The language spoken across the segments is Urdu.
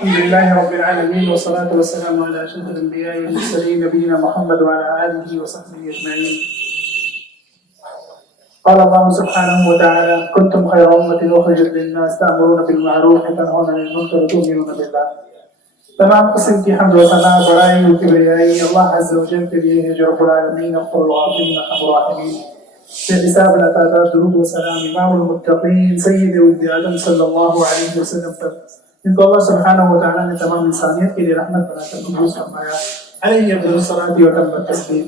الحمد لله رب العالمين والصلاة والسلام على أشرف الأنبياء والمرسلين نبينا محمد وعلى آله وصحبه أجمعين. قال الله سبحانه وتعالى: كنتم خير أمة أخرجت للناس تأمرون بالمعروف وتنهون عن المنكر وتؤمنون بالله. تمام قسم کی حمد و ثنا بڑائی و کبریائی اللہ عز و جل کے لیے ہے جو رب العالمین غفور الغافرین ارحم الراحمین. بے حساب تعداد درود و سلام امام المتقین سید ولد آدم صلی اللہ علیہ وسلم پر، جن کو اللہ سبحانہ و تعالیٰ نے تمام انسانیت کے لیے رحمت بنا کر مبعوث فرمایا. علیہ افضل الصلاۃ و اتم التسلیم.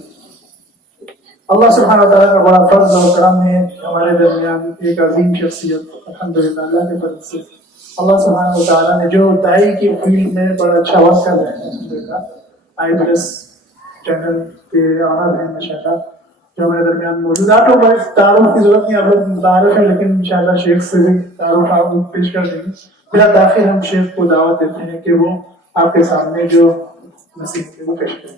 اللہ سبحانہ و تعالیٰ کا بڑا فضل اور کرم ہے ہمارے درمیان ایک عظیم شخصیت الحمدللہ اللہ کے فضل سے اللہ سبحانہ و تعالیٰ نے جو دائی کی فیلڈ میں بڑا اچھا وقت کر رہے ہیں الحمدللہ. آئی پلس چینل کے آنر ہیں ماشاءاللہ جو ہمارے درمیان موجود. آپ کو تعارف کی ضرورت نہیں، آپ لوگ متعارف ہیں، لیکن انشاءاللہ شیخ سے بھی تعارف آپ کو پیش کر دیں گے. بلا تاخیر ہم شیخ کو دعوت دیتے ہیں کہ وہ آپ کے سامنے جو نصیحت ہے وہ پیش کریں.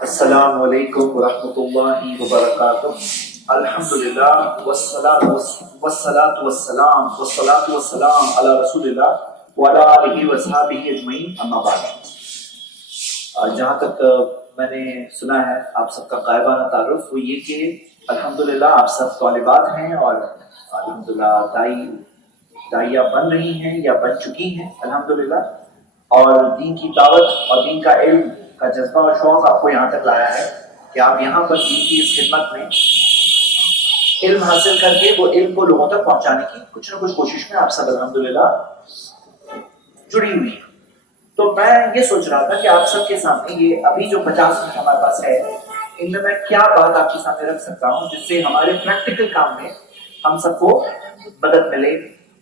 السلام علیکم ورحمۃ اللہ وبرکاتہ. الحمدللہ والصلاۃ والسلام علی رسول اللہ وعلی آلہ وصحبہ اجمعین. اما بعد، جہاں تک میں نے سنا ہے آپ سب کا غائبانہ تعارف وہ یہ کہ الحمدللہ آپ سب طالبات ہیں اور الحمدللہ داعیہ بن رہی ہیں یا بن چکی ہیں الحمدللہ، اور دین کی دعوت اور دین کا علم کا جذبہ اور شوق آپ کو یہاں تک لایا ہے کہ آپ یہاں پر دین کی اس خدمت میں علم حاصل کر کے وہ علم کو لوگوں تک پہنچانے کی کچھ نہ کچھ کوشش میں آپ سب الحمدللہ جڑی ہوئی ہیں. تو میں یہ سوچ رہا تھا کہ آپ سب کے سامنے یہ ابھی جو 50 منٹ ہمارے پاس ہے ان میں کیا بات آپ کے سامنے رکھ سکتا ہوں جس سے ہمارے پریکٹیکل کام میں ہم سب کو مدد ملے.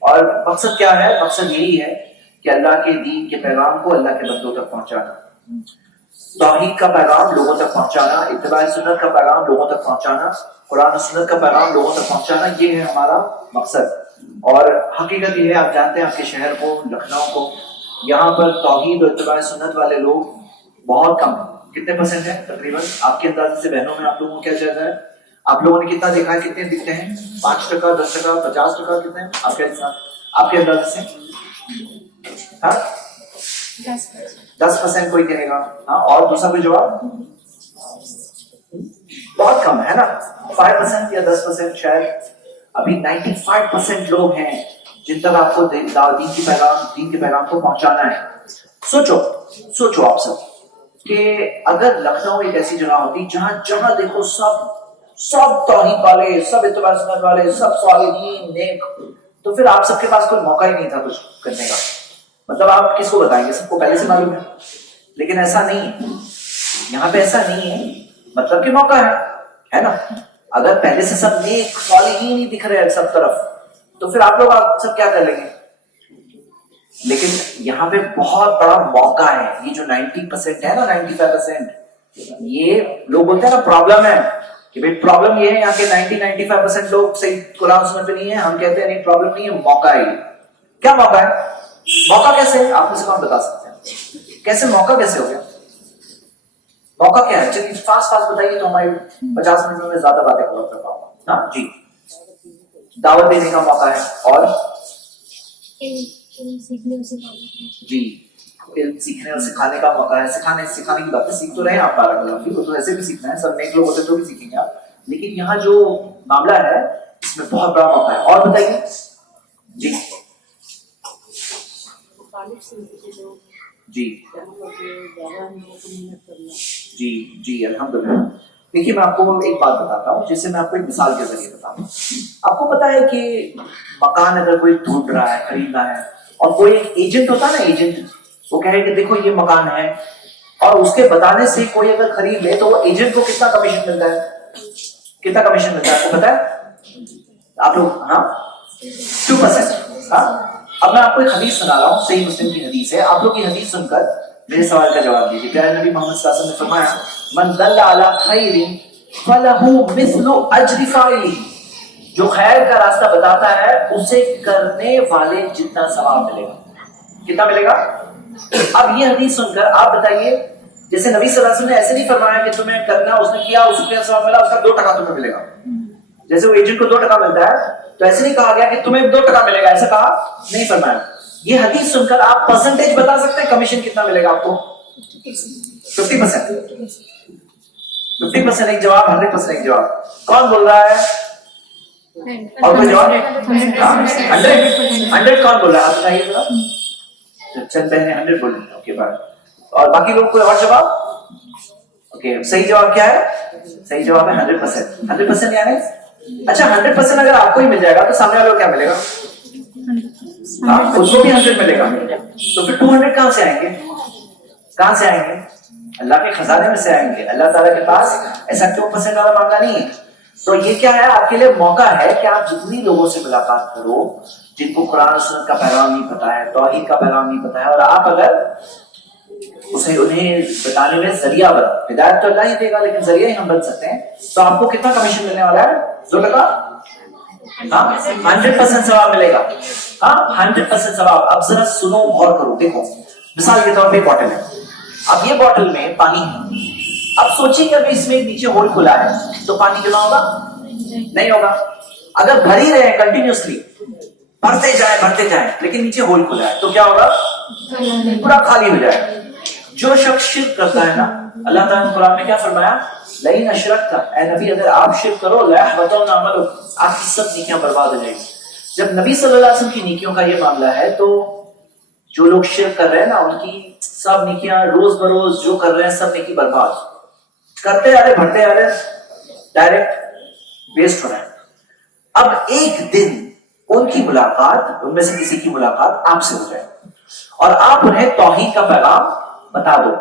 اور مقصد کیا ہے؟ مقصد یہی ہے کہ اللہ کے دین کے پیغام کو اللہ کے بندوں تک پہنچانا، توحید کا پیغام لوگوں تک پہنچانا، اتباع سنت کا پیغام لوگوں تک پہنچانا، قرآن و سنت کا پیغام لوگوں تک پہنچانا، یہ ہے ہمارا مقصد. اور حقیقت یہ ہے، آپ جانتے ہیں آپ کے شہر کو، لکھنؤ کو، یہاں پر توحید اور اتباع سنت والے لوگ بہت کم ہیں. کتنے پرسنٹ ہیں تقریباً آپ کے اندازے سے؟ بہنوں میں آپ لوگوں کو کیا جائزہ ہے؟ آپ لوگوں نے کتنا دیکھا ہے؟ کتنے دکھتے ہیں؟ 5%، 10%، 50%؟ کتنے آپ کے آپ کے اندازے سے؟ ہاں 10% کوئی کہے گا. ہاں، اور دوسرا کوئی جواب؟ بہت کم ہے نا، 5% یا 10% شاید. ابھی 95% لوگ ہیں جن تک آپ کو دین کے پیغام کو پہنچانا ہے. سوچو آپ سب کہ اگر لکھنؤ ایک ایسی جگہ ہوتی جہاں دیکھو سب توحید والے، سب اتباع سنت والے، سب صالحین نیک، تو پھر آپ سب کے پاس کوئی موقع ہی نہیں تھا کچھ کرنے کا. مطلب آپ کس کو بتائیں گے؟ سب کو پہلے سے معلوم ہے. لیکن ایسا نہیں ہے، یہاں پہ ایسا نہیں ہے. مطلب کہ موقع ہے نا. اگر پہلے سے سب نیک صالحین ہی دکھ رہے ہیں سب طرف تو پھر آپ سب کیا کر لیں گے؟ لیکن یہاں پہ بہت بڑا موقع ہے. یہ جو 90% ہے نا، 95%، یہ لوگ بولتے ہیں نا پرابلم ہے کہ بھائی پرابلم یہ ہے یہاں کے 95% لوگ صحیح قرآن سنت پہ نہیں ہے. ہم کہتے ہیں نہیں، پرابلم نہیں ہے، موقع ہے. کیا موقع ہے؟ موقع کیسے ہے؟ آپ مجھے کون بتا سکتے ہیں کیسے موقع کیسے ہو گیا؟ موقع کیا ہے؟ چلیے فاسٹ بتائیے تو ہماری 50 منٹ میں زیادہ باتیں کور کر پاؤں گا. ہاں جی، دعوت دینے کا موقع ہے. اور جی، علم سیکھنے اور سکھانے کا موقع ہے. سکھانے کی باتیں سیکھ تو رہے ہیں آپ، وہ تو ایسے بھی سیکھنا ہے، سب نیک لوگ ہوتے تو بھی سیکھیں گے آپ. لیکن یہاں جو معاملہ ہے اس میں بہت بڑا موقع ہے. اور بتائیے جی. جی الحمدللہ. دیکھیے میں آپ کو ایک بات بتاتا ہوں جس سے میں آپ کو ایک مثال کے ذریعے بتاتا ہوں. آپ کو پتا ہے کہ مکان اگر کوئی ڈھونڈ رہا ہے، خریدنا ہے، اور کوئی ایجنٹ ہوتا ہے نا، ایجنٹ وہ کہے کہ دیکھو یہ مکان ہے، اور اس کے بتانے سے کوئی اگر خرید لے تو وہ ایجنٹ کو کتنا کمیشن ملتا ہے؟ کتنا کمیشن ملتا ہے آپ کو پتا ہے؟ آپ لوگ ہاں 2%. ہاں، اب میں آپ کو ایک حدیث سنا رہا ہوں، صحیح مسلم کی حدیث ہے. آپ لوگ کی حدیث سن کر میرے سوال کا جواب دیجیے. پیارے نبی محمد صلی اللہ علیہ وسلم نے فرمایا: من دل علی خیر فلہ مثل اجر فاعلہ. جو خیر کا راستہ بتاتا ہے اسے کرنے والے جتنا ثواب ملے گا. کتنا ملے گا؟ اب یہ حدیث سن کر آپ بتائیے، جیسے نبی صلی اللہ علیہ وسلم نے ایسے نہیں فرمایا کہ تمہیں کرنا، اس نے کیا، اس کو کیا ثواب ملا، اس کا 2% تمہیں ملے گا. جیسے وہ ایجنٹ کو 2% ملتا ہے تو ایسے نہیں کہا گیا کہ تمہیں 2% ملے گا, ایسا کہا نہیں فرمایا. یہ حدیث سن کر آپ پرسنٹیج بتا سکتے ہیں کمیشن کتنا ملے گا آپ کو؟ 50%. 50% ایک جواب, 100% ایک جواب. کون بول رہا ہے؟ اور کوئی جواب؟ 100 کون بول رہا ہے؟ آپ بتائیے ذرا. چند بہنیں 100 بول رہی ہیں. اوکے بات. اور باقی لوگ کوئی اور جواب؟ اوکے, صحیح جواب کیا ہے؟ صحیح جواب ہے 100%. 100% یعنی اچھا 100% اگر آپ کو ہی مل جائے گا تو سامنے والوں کو کیا ملے گا؟ خود کو بھی 100 ملے گا. تو پھر 200 کہاں سے آئیں گے؟ کہاں سے آئیں گے؟ اللہ کے خزانے میں سے آئیں گے. اللہ تعالیٰ کے پاس ایسا 2% والا معاملہ نہیں ہے. تو یہ کیا ہے, آپ کے لیے موقع ہے کہ آپ جتنی لوگوں سے ملاقات کرو جن کو قرآن و سنت کا پیغام نہیں پتا ہے, توحید کا پیغام نہیں پتا ہے, اور آپ اگر اسے انہیں بتانے میں ذریعہ بن, ہدایت تو اللہ ہی دے گا لیکن ذریعہ ہی ہم بن سکتے ہیں, تو آپ کو کتنا کمیشن ملنے والا ہے؟ 2%. ہاں 100% ثواب ملے گا. ہاں 100% ثواب. اب ذرا سنو, غور کرو, دیکھو مثال کے طور پہ بوٹل ہے. اب یہ بوٹل میں پانی ہے. اب سوچیں کہ اگر اس میں نیچے ہول کھلا ہے تو پانی کتنا ہوگا؟ نہیں ہوگا. اگر بھر ہی رہے کنٹینیوسلی, بھرتے جائیں لیکن نیچے ہول کھلا ہے تو کیا ہوگا؟ پورا خالی ہو جائے. جو شخص شرک کرتا ہے نا, اللہ تعالیٰ نے قرآن میں کیا فرمایا؟ لئن اشرکت, اے نبی اگر آپ شرک کرو, لَيَحْبَطَنَّ عَمَلُكَ, آپ کی سب نیکیاں برباد ہو جائیں گی. جب نبی صلی اللہ علیہ وسلم کی نیکیوں کا یہ معاملہ ہے تو جو لوگ شرک کر رہے ہیں نا ان کی سب نیکیاں روز بروز جو کر رہے ہیں سب نیکی برباد کرتے آ رہے, بڑھتے آ رہے, ڈائریکٹ ویسٹ ہو رہے ہیں. اب ایک دن ان کی ملاقات, ان میں سے کسی کی ملاقات آپ سے ہو جائے اور آپ انہیں توحید کا پیغام بتا دو.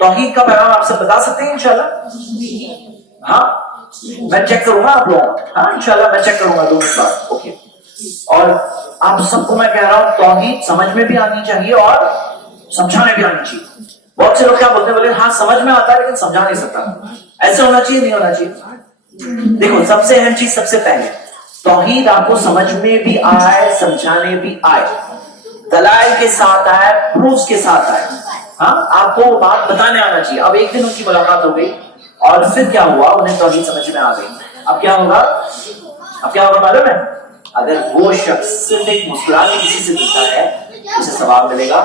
توحید کا پیغام آپ سے بتا سکتے ہیں انشاءاللہ؟ ہاں میں چیک کروں گا آپ لوگوں. ہاں انشاءاللہ میں چیک کروں گا 2 منٹ بعد. اوکے. اور آپ سب کو میں کہہ رہا ہوں توحید سمجھ میں بھی آنی چاہیے اور سمجھانے بھی آنی چاہیے. بہت سے لوگ کیا بولتے ہیں, بولے ہاں سمجھ میں آتا ہے لیکن سمجھا نہیں سکتا. ایسا ہونا چاہیے نہیں ہونا چاہیے؟ دیکھو سب سے اہم چیز, سب سے پہلے توحید آپ کو سمجھ میں بھی آئے, سمجھانے بھی آئے, دلائل کے ساتھ آئے, پروفز کے ساتھ آئے. ہاں آپ کو بات بتانے آنا چاہیے. اب ایک دن ان کی ملاقات ہو گئی اور پھر کیا ہوا, انہیں توحید سمجھ میں آ گئی. اب کیا ہوگا؟ معلوم ہے؟ اگر وہ شخص صرف ایک مسکرا کے کسی سے ملتا ہے اسے ثواب ملے گا.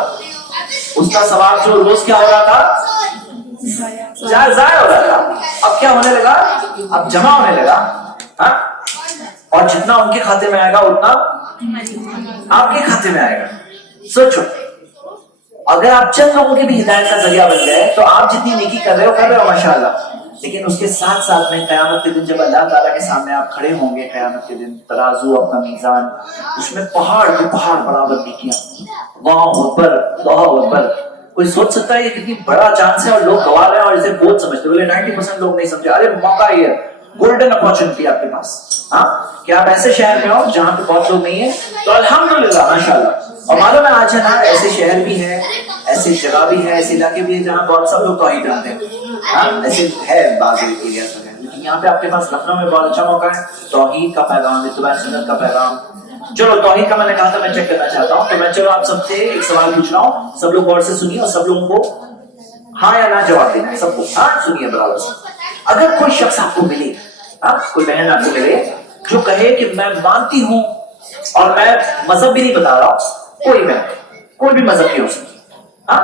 اس کا ثواب جو روز کیا ہو رہا تھا, ضائع ہو رہا تھا, اب کیا ہونے لگا؟ اب جمع ہونے لگا. ہاں اور جتنا ان کے کھاتے میں آئے گا اتنا آپ کے کھاتے میں آئے گا. سوچو اگر آپ چند لوگوں کی بھی ہدایت کا ذریعہ بن گئے تو آپ جتنی نیکی کر رہے ہو ماشاءاللہ, لیکن اس کے ساتھ ساتھ میں قیامت کے دن جب اللہ تعالیٰ کے سامنے آپ کھڑے ہوں گے, قیامت کے دن ترازو اپنا میزان, اس میں پہاڑ کے پہاڑ برابر نیکیاں. اللہ اکبر, اللہ اکبر. کوئی سوچ سکتا ہے یہ کتنی بڑا چانس ہے, اور لوگ گوا رہے ہیں اور اسے بہت سمجھتے, بولے 90% لوگ نہیں سمجھے. ارے موقع یہ ہے, گولڈن اپارچونٹی آپ کے پاس. ہاں کہ آپ ایسے شہر میں ہو جہاں پہ بہت لوگ نہیں ہیں تو الحمدللہ ماشاءاللہ. اور معلوم ہے آج ہے نا ایسے شہر بھی ہیں, ایسی جگہ بھی ہے, ایسے علاقے بھی ہیں جہاں بہت سب لوگ توحید رکھتے ہیں. ہاں ایسے ہے بعض ایریاز میں, لیکن یہاں پہ آپ کے پاس لکھنؤ میں بہت اچھا موقع ہے توحید کا پیغام, اتباع سنت کا پیغام. چلو توحید کا میں نے کہا تھا میں چیک کرنا چاہتا ہوں, تو میں چلو آپ سب سے ایک سوال پوچھ رہا ہوں, سب لوگ غور سے سنیے اور سب لوگوں کو ہاں یا نہ جواب دینا ہے. سب کو ہاں سنیے برابر سے. اگر کوئی شخص آپ کو ملے, کوئی بہن آپ کو ملے جو کہے کہ میں مانتی ہوں اور میں مذہب بھی نہیں بتا رہا, کوئی بھی مذہب کی ہو سکتی, ہاں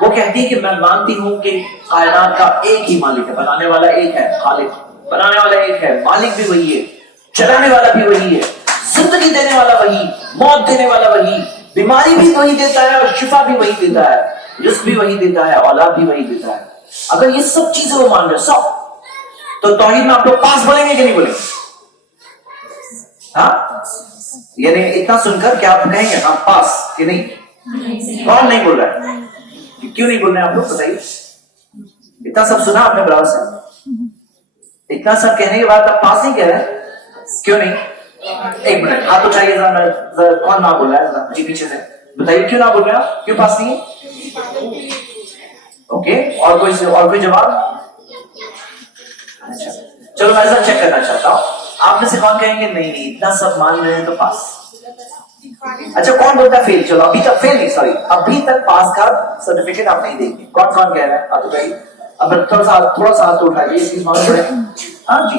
وہ کہتی ہے کہ میں مانتی ہوں کہ کائنات کا ایک ہی مالک ہے, بنانے والا ایک ہے, خالق بنانے والا ایک ہے, مالک بھی وہی ہے, چلانے والا بھی وہی ہے, زندگی دینے والا وہی, موت دینے والا وہی, بیماری بھی وہی دیتا ہے اور شفا بھی وہی دیتا ہے, رزق بھی وہی دیتا ہے, اولاد بھی وہی دیتا ہے. اگر یہ سب چیزیں وہ مان رہے سب, تو توحید میں آپ لوگ پاس بولیں گے کہ نہیں بولیں گے؟ ہاں یعنی اتنا سن کر کہ آپ کہیں گے ہاں پاس کہ نہیں؟ کون نہیں بول رہا ہے؟ کیوں نہیں بول رہے ہیں آپ لوگ بتائیے؟ اتنا سب سنا آپ نے برابر سے, اتنا سب کہنے کے بعد آپ پاس نہیں کہہ رہے, کیوں نہیں؟ ایک منٹ ہاتھ تو چاہیے ذرا, کون نہ بول رہا ہے ذرا جی پیچھے سے بتائیے کیوں نہ بول رہے ہیں, کیوں پاس نہیں ہے؟ اوکے, اور کوئی جواب؟ اچھا چلو میں ایسا چیک کرنا چاہتا ہوں, آپ میں سے کون کہیں گے نہیں اتنا سب مان رہے ہیں تو پاس؟ اچھا کون بولتا ہے فیل؟ چلو ابھی تک فیل نہیں, سوری ابھی تک پاس کا سرٹیفکیٹ آپ نہیں دیں گے. کون کہہ رہا ہے؟ آپ بتائیے. اب تھوڑا سا ہاتھ اٹھائیے, اس کی معلوم ہے. ہاں جی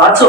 500,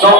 100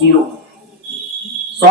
0। 100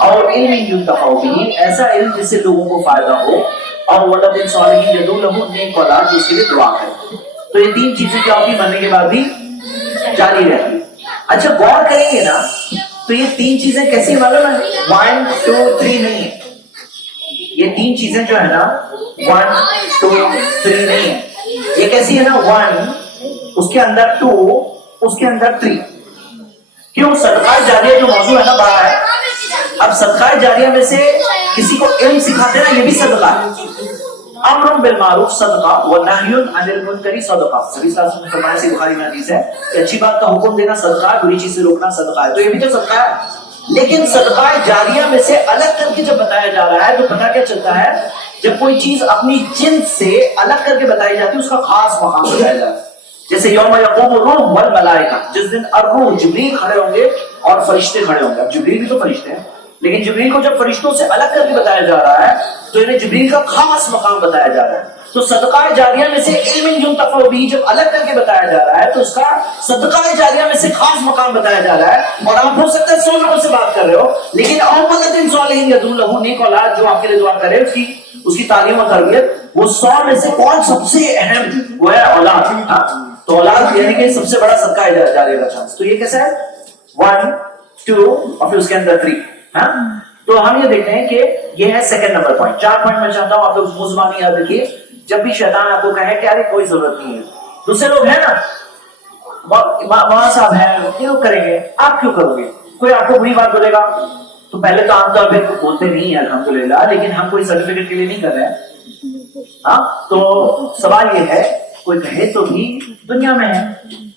اور علم ينتفع به، ایسا علم جس سے لوگوں کو فائدہ ہو، اور ولد صالح يدعو له، نیک اولاد جس کے لیے دعا کرے. تو یہ تین چیزیں کیا ہوتی مرنے کے بعد بھی جاری رہتی. اچھا غور کریں گے نا تو یہ تین چیزیں کیسی معلوم ہے؟ 1 2 3 نہیں ہے. یہ تین چیزیں جو ہے نا 1 2 3 نہیں ہے. یہ کیسی ہے نا 1 اس کے اندر 2 اس کے اندر 3. کیوں؟ صدقہ جاریہ جو موضوع ہے نا بڑا ہے. اب صدقہ جاریہ میں سے کسی کو علم سکھاتے نا یہ بھی صدقہ ہے. امر بالمعروف صدقہ ونہی عن المنکر صدقہ. صحیح صاحب نے فرمایا سی بخاری میں حدیث ہے کہ اچھی بات کا حکم دینا صدقہ ہے، بری چیز سے روکنا صدقہ ہے. تو یہ بھی تو صدقہ ہے. لیکن صدقہ جاریہ میں سے الگ کر کے جب بتایا جا رہا ہے تو پتہ کیا چلتا ہے؟ جب کوئی چیز اپنی جنس سے الگ کر کے بتائی جاتی ہے اس کا خاص مقام بتایا جاتا ہے. جیسے یوم یقوم الروح والملائکہ، جس دن الروح جبریل کھڑے ہوں گے اور فرشتے کھڑے ہوں گے. اب جبریل بھی تو فرشتے ہیں، لیکن جبریل کو جب فرشتوں سے الگ کر کے بتایا جا رہا ہے تو انہیں جبریل کا خاص مقام بتایا جا رہا ہے. تو صدقہ جاریہ میں سے علم ينتفع به جب الگ کر کے بتایا جا رہا ہے تو اس کا صدقہ جاریہ میں سے خاص مقام بتایا جا رہا ہے. اور آپ ہو سکتا ہے 100 لوگوں سے بات کر رہے ہو، لیکن ولد صالح يدعو له، نیک اولاد جو آپ کے لیے دعا کرے، اس کی تعلیم و تربیت، وہ 100 میں سے کون سب سے اہم؟ وہ ہے اولاد. تو اولاد یعنی کہ سب سے بڑا صدقہ جاریہ کا چانس. تو یہ کیسا ہے؟ 1 2 اور پھر اس کے اندر 3. تو ہم یہ دیکھتے ہیں کہ یہ ہے سیکنڈ نمبر پوائنٹ. 4 پوائنٹ میں چاہتا ہوں آپ لوگ مزمانی یاد رکھیے. جب بھی شیطان آپ کو کہے کہ ارے کوئی ضرورت نہیں ہے، دوسرے لوگ ہیں نا وہاں صاحب ہیں کیوں کریں گے، آپ کیوں کرو گے، کوئی آپ کو بری بات بولے گا تو پہلے تو عام طور پہ بولتے نہیں ہیں الحمدللہ، لیکن ہم کوئی سرٹیفکیٹ کے لیے نہیں کر رہے ہیں. ہاں تو سوال یہ ہے کوئی کہے تو بھی دنیا میں ہے،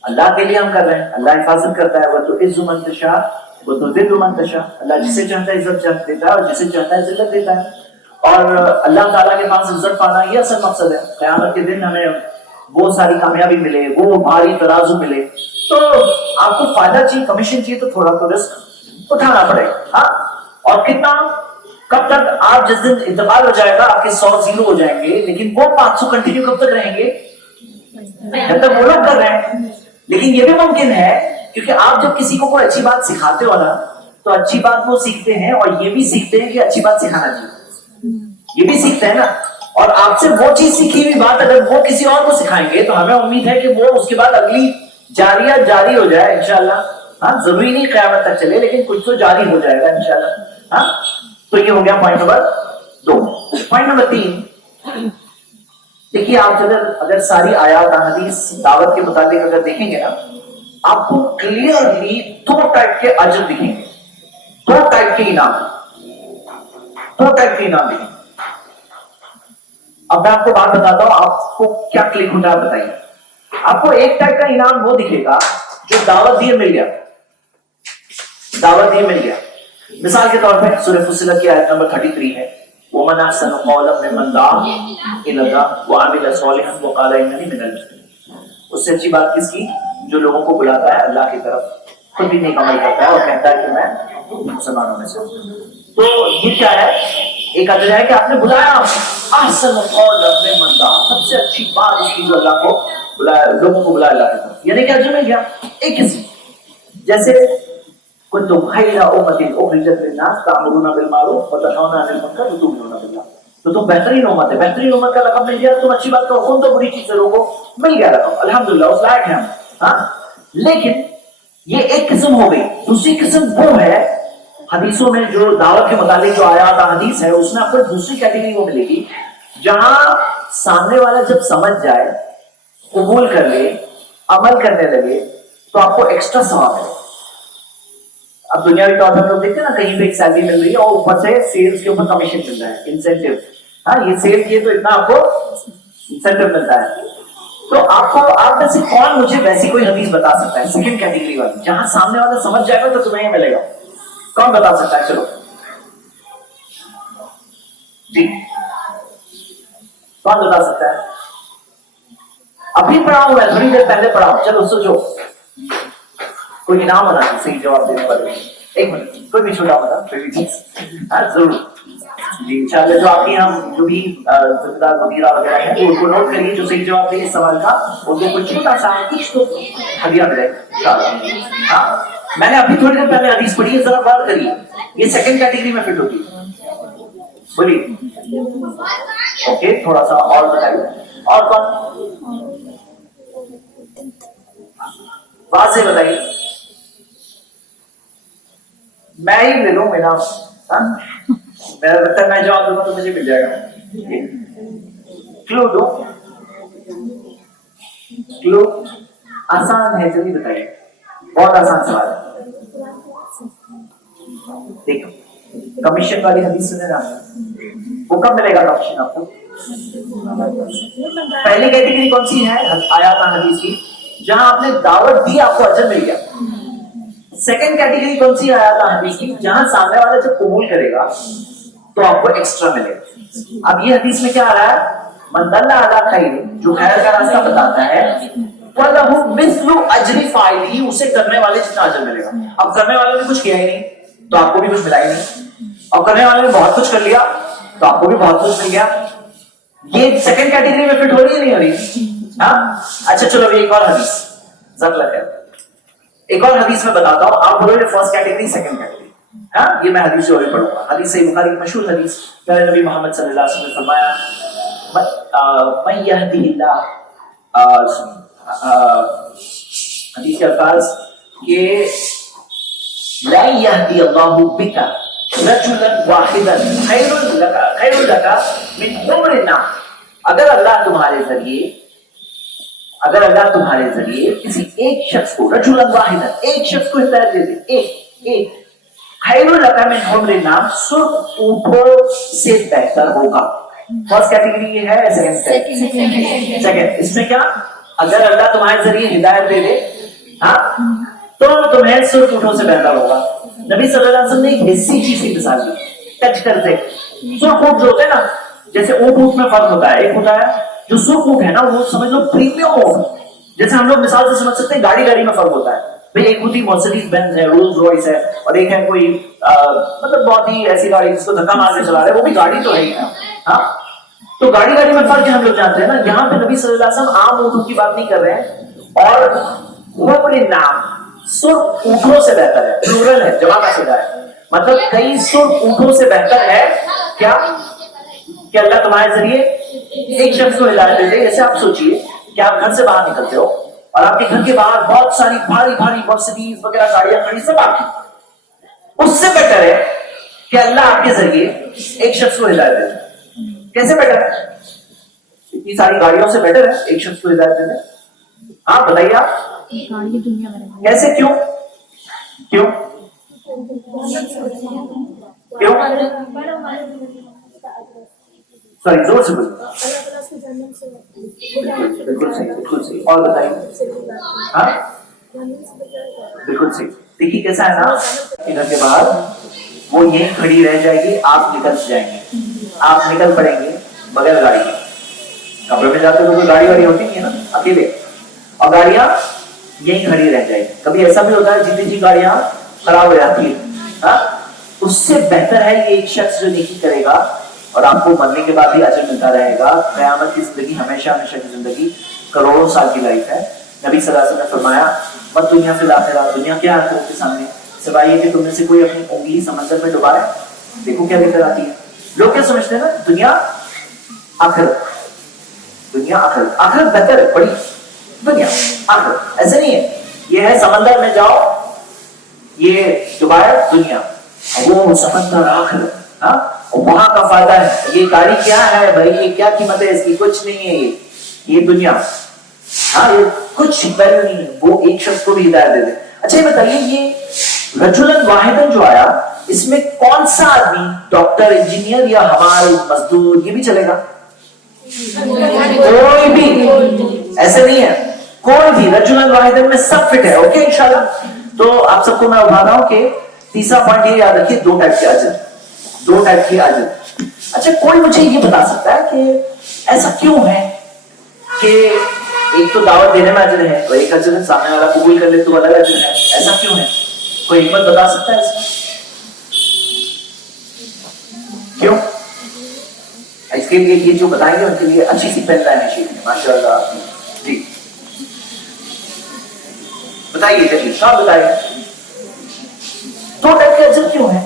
اللہ کے لیے ہم کر رہے ہیں. اللہ حفاظت کرتا ہے. وہ تو عز من تشاء وہ تو ذل من تشاء. اللہ جسے چاہتا ہے عزت دیتا ہے اور جسے چاہتا ہے ذلت دیتا ہے. اور اللہ تعالیٰ کے پاس عزت پانا یہ اصل مقصد ہے. قیامت کے دن ہمیں وہ ساری کامیابی ملے، وہ بھاری ترازو ملے. تو آپ کو فائدہ چاہیے، کمیشن چاہیے، تو تھوڑا تو رسک اٹھانا پڑے گا. ہاں اور کتنا؟ کب تک؟ آپ جس دن انتقال ہو جائے گا آپ کے 100 زیرو ہو جائیں گے، لیکن وہ 500 کنٹینیو کب تک رہیں گے؟ جب تک وہ لوگ کر رہے ہیں. لیکن یہ بھی ممکن ہے کیونکہ آپ جب کسی کو کوئی اچھی بات سکھاتے ہو نا تو اچھی بات وہ سیکھتے ہیں اور یہ بھی سیکھتے ہیں کہ اچھی بات سکھانا چاہیے. یہ بھی سیکھتے ہیں نا. اور آپ سے وہ چیز سیکھی ہوئی بات اگر وہ کسی اور کو سکھائیں گے تو ہمیں امید ہے کہ وہ اس کے بعد اگلی جاریہ جاری ہو جائے انشاءاللہ. ہاں ضروری نہیں قیامت تک چلے، لیکن کچھ تو جاری ہو جائے گا انشاءاللہ. ہاں تو یہ ہو گیا پوائنٹ نمبر 2. پوائنٹ نمبر 3 دیکھیے، آپ اگر ساری آیات حدیث دعوت کے متعلق اگر دیکھیں گے نا آپ کو کلیئرلی 2 ٹائپ کے اجر دکھیں گے، 2 ٹائپ کے انعام، 2 ٹائپ کے انعام دکھیں گے. اب میں آپ کو بات بتاتا ہوں، آپ کو کیا کلک ہوتا ہے بتائیے. آپ کو ایک ٹائپ کا انعام وہ دکھے گا جو دعوت دیے مل گیا، دعوت دیے مل گیا. مثال کے طور پہ سورہ فصلت کی آیت نمبر 33 ہے وَمَنْ أَحْسَنُ قَوْلًا مِّمَّنْ دَعَا إِلَى اللَّهِ وَعَمِلَ صَالِحًا وَقَالَ إِنَّنِي مِنَ الْمُسْلِمِينَ. اس سے اچھی بات کس کی؟ جو لوگوں کو بلاتا ہے اللہ کی طرف، خود بھی نیک عمل کرتا ہے اور کہتا ہے کہ میں مسلمانوں میں سے ہوں. تو یہ کیا ہے؟ ایک اجر ہے کہ آپ نے بلایا، احسن قولا ممن دعا، سب سے اچھی بات اس کی جو اللہ کو بلایا، لوگوں کو بلایا اللہ کی طرف، یعنی کہ اجر مل گیا. ایک قسم جیسے کنتم خیر امۃ اخرجت للناس تأمرون بالمعروف وتنہون عن المنکر وتؤمنون باللہ. تو تم بہترین امت ہے، بہترین امت کا لقب مل گیا. تم اچھی بات کا حکم تو بری چیز سے روکو، مل گیا لقب الحمدللہ، اس لائق ہیں ہم. ہاں لیکن یہ ایک قسم ہو گئی. دوسری قسم وہ ہے حدیثوں میں جو دعوت کے متعلق جو آیات حدیث ہے اس میں آپ کو دوسری کیٹیگری وہ ملے گی جہاں سامنے والا جب سمجھ جائے، قبول کر لے، عمل کرنے لگے تو آپ کو ایکسٹرا ثواب ہے. اب دنیاوی طور پر ہم لوگ دیکھتے ہیں نا کہیں پہ ایک سیلری مل رہی ہے اور اوپر سے سیلز کے اوپر کمیشن مل رہا ہے، انسینٹیو. ہاں یہ سیل کیے تو اتنا آپ کو انسینٹیو ملتا ہے. تو آپ میں سے کون مجھے ویسی کوئی حدیث بتا سکتا ہے سیکنڈ کیٹیگری والی جہاں سامنے والا سمجھ جائے گا تو تمہیں یہ ملے گا؟ کون بتا سکتا ہے؟ چلو جی کون بتا سکتا ہے؟ ابھی پڑھا ہوں میں، تھوڑی دیر پہلے پڑھا ہوں. چلو سوچو کوئی انعام ہونا صحیح جواب دینے والے. ایک منٹ، کوئی بھی چھوٹا ہوتا ضرور جی انشاءاللہ. جو آپ کے یہاں جو بھی وغیرہ وغیرہ ہیں ان کو نوٹ کریے، جو صحیح جواب دے اس سوال کا ان کو کوئی چھوٹا سا کچھ تو ہدیہ ملے. ہاں میں نے ابھی تھوڑی دیر پہلے حدیث پڑھی ہے، ذرا غور کریے. یہ سیکنڈ کیٹیگری میں فٹ ہوتی ہے. بولیے. اوکے, تھوڑا سا اور بتائیے. اور کون بات سے بتائیے. میں ہی لے لوں میرا, میرا لگتا ہے میں جواب دوں گا تو مجھے مل جائے گا. کلو دو, کلو آسان ہے, جلدی بتائیے. بہت آسان سوال ہے. دیکھو, کمیشن والی حدیث سنے نا, وہ کب ملے گا کمیشن آپ کو؟ پہلی کیٹیگری کون سی ہے آیات حدیث کی؟ جہاں آپ نے دعوت دی آپ کو اجر مل گیا. سیکنڈ کیٹیگری کون سی آیات حدیث کی؟ جہاں سامنے والا جب قبول کرے گا تو آپ کو ایکسٹرا ملے گا. اب یہ حدیث میں کیا آ رہا ہے؟ من دل علی خیر, جو خیر کا راستہ بتاتا ہے, وَلَهُ مِثْلُ أَجْرِ فَاعِلِهِ, اسے کرنے والے جتنا اجر ملے گا. اب کرنے والے نے کچھ کیا ہی نہیں تو آپ کو بھی کچھ ملا ہی نہیں, اور کرنے والے نے بہت کچھ کر لیا تو آپ کو بھی بہت کچھ مل گیا. یہ سیکنڈ کیٹیگری میں فٹ ہو رہی ہے نہیں ہو رہی؟ ہاں, اچھا چلو ابھی ایک اور حدیث ضبط ہے, ایک اور حدیث میں بتاتا ہوں. آپ بولو فرسٹ کیٹیگری سیکنڈ کیٹیگری. ہاں, یہ میں حدیث سے اور پڑھوں گا. حدیث صحیح بخاری, مشہور حدیث. پیارے نبی محمد صلی اللہ علیہ وسلم نے فرمایا, من یہدی اللہ, حدیث کے الفاظ کہ لا یہدی اللہ بک رجلا واحدا خیر لک من حمر النعم. اگر اللہ تمہارے ذریعے کسی ایک شخص کو, رجلا واحدا, ایک شخص کو ہدایت دے دے, ایک خیر لک من حمر النعم, سرخ اونٹوں سے بہتر ہوگا. فرسٹ کیٹیگری یہ ہے. سیکنڈ, اس میں کیا, اگر اللہ تمہارے ذریعے ہدایت دے دے ہاں تو تمہیں سرخ اونٹوں سے بہتر ہوگا. نبی صلی اللہ علیہ وسلم نے ایک حصی چیز کی مثال دی, ٹچ کرتے. سرخ اونٹ جو ہوتے ہیں نا, جیسے اونٹ میں فرق ہوتا ہے. ایک ہوتا ہے جو سرخ اونٹ ہے نا, وہ سمجھ لو پریمیم اونٹ, جیسے ہم لوگ مثال سے سمجھ سکتے ہیں گاڑی میں فرق ہوتا ہے. بھائی ایک ہوتی مرسیڈیز بینز ہے, رولز رائس ہے, اور ایک ہے کوئی مطلب بہت ہی ایسی گاڑی جس کو دھکا مار کے چلا رہے, وہ بھی گاڑی تو ہے ہی. ہاں, تو گاڑی میں فرق ہم لوگ جانتے ہیں نا. یہاں پہ نبی صلی اللہ علیہ وسلم عام اونٹوں کی بات نہیں کر رہے ہیں, اور حمر النعم سرخ اونٹوں سے بہتر ہے. پلورل ہے, جواب ایسے ہے, مطلب کئی سرخ اونٹوں سے بہتر ہے کیا کہ اللہ تمہارے ذریعے ایک شخص کو ہدایت دے دے. جیسے آپ سوچئے کہ آپ گھر سے باہر نکلتے ہو اور آپ کے گھر کے باہر بہت ساری بھاری مرسیڈیز وغیرہ گاڑیاں کھڑی, سب آپ کی. اس سے بہتر ہے کہ اللہ آپ کے ذریعے ایک شخص کو ہدایت دے دے. کیسے بیٹر ہے؟ اتنی ساری گاڑیوں سے بیٹر ہے ایک شخص کو ہدایت دینا. ہاں بتائیے آپ کیسے, کیوں کیوں کیوں؟ سوری, زور سے بولیں. بالکل صحیح, بالکل صحیح. اور بتائیے. ہاں بالکل صحیح. دیکھیے کیسا ہے نا, ادھر کے بعد وہ یہیں کھڑی رہ جائے گی, آپ نکل جائیں گے, آپ نکل پڑیں گے بغیر گاڑی کے. کمرے میں جاتے تو کوئی گاڑی واڑی ہوتی نہیں ہے نا, اکیلے, اور گاڑیاں یہیں کھڑی رہ جائے گی. کبھی ایسا بھی ہوتا ہے جتنی جی گاڑیاں خراب ہو جاتی ہے. ہاں, اس سے بہتر ہے یہ ایک شخص جو نیکی کرے گا اور آپ کو مرنے کے بعد بھی اجر ملتا رہے گا. قیامت کی زندگی ہمیشہ کی زندگی کروڑوں سال کی لائف ہے. نبی صلی اللہ علیہ وسلم نے فرمایا, مت دنیا فی الآخرہ, دنیا کیا ہے تم کے سامنے سوائے یہ کہ تم میں سے کوئی اپنی انگلی سمندر میں ڈبائے. دیکھو کیا لکھ کر آتی ہے. لوگ کیا سمجھتے ہیں نا, دنیا آخرت, دنیا آخرت, آخرت بہتر ہے, بڑی دنیا آخرت. ایسے نہیں ہے, یہ ہے سمندر میں جاؤ, یہ ڈبائے دنیا, وہ سمندر آخرت. ہاں, وہاں کا فائدہ ہے. یہ گاڑی کیا ہے بھائی, یہ کیا قیمت ہے اس کی, کچھ نہیں ہے یہ دنیا. ہاں, یہ کچھ ویلیو نہیں ہے. وہ ایک شخص کو بھی ہدایت دے دے. اچھا یہ بتائیے, یہ رجلن واحدن جو آیا, اس میں کون سا آدمی, ڈاکٹر, انجینئر یا ہمارا مزدور, یہ بھی چلے گا؟ کوئی بھی ایسے نہیں ہے, کوئی بھی. رجلن واحدن میں سب فٹ ہے. اوکے انشاءاللہ. تو آپ سب کو میں بتا رہا ہوں کہ تیسرا پوائنٹ یہ یاد رکھیے, دو ٹائپ کے اجر. اچھا کوئی مجھے یہ بتا سکتا ہے کہ ایسا کیوں ہے کہ ایک تو دعوت دینے میں اجر ہے اور ایک اجر سامنے والا قبول کر لے تو الگ اجر ہے؟ ایسا کیوں ہے؟ کوئی حکمت بتا سکتا ہے اس میں کیوں؟ اس کے لیے یہ جو بتائیں گے ان کے لیے اچھی سی پین لائن شیٹ ہے ماشاء اللہ. جی بتائیے, جلدی صاحب بتائیے, دو ٹائپ کے اجر کیوں ہیں؟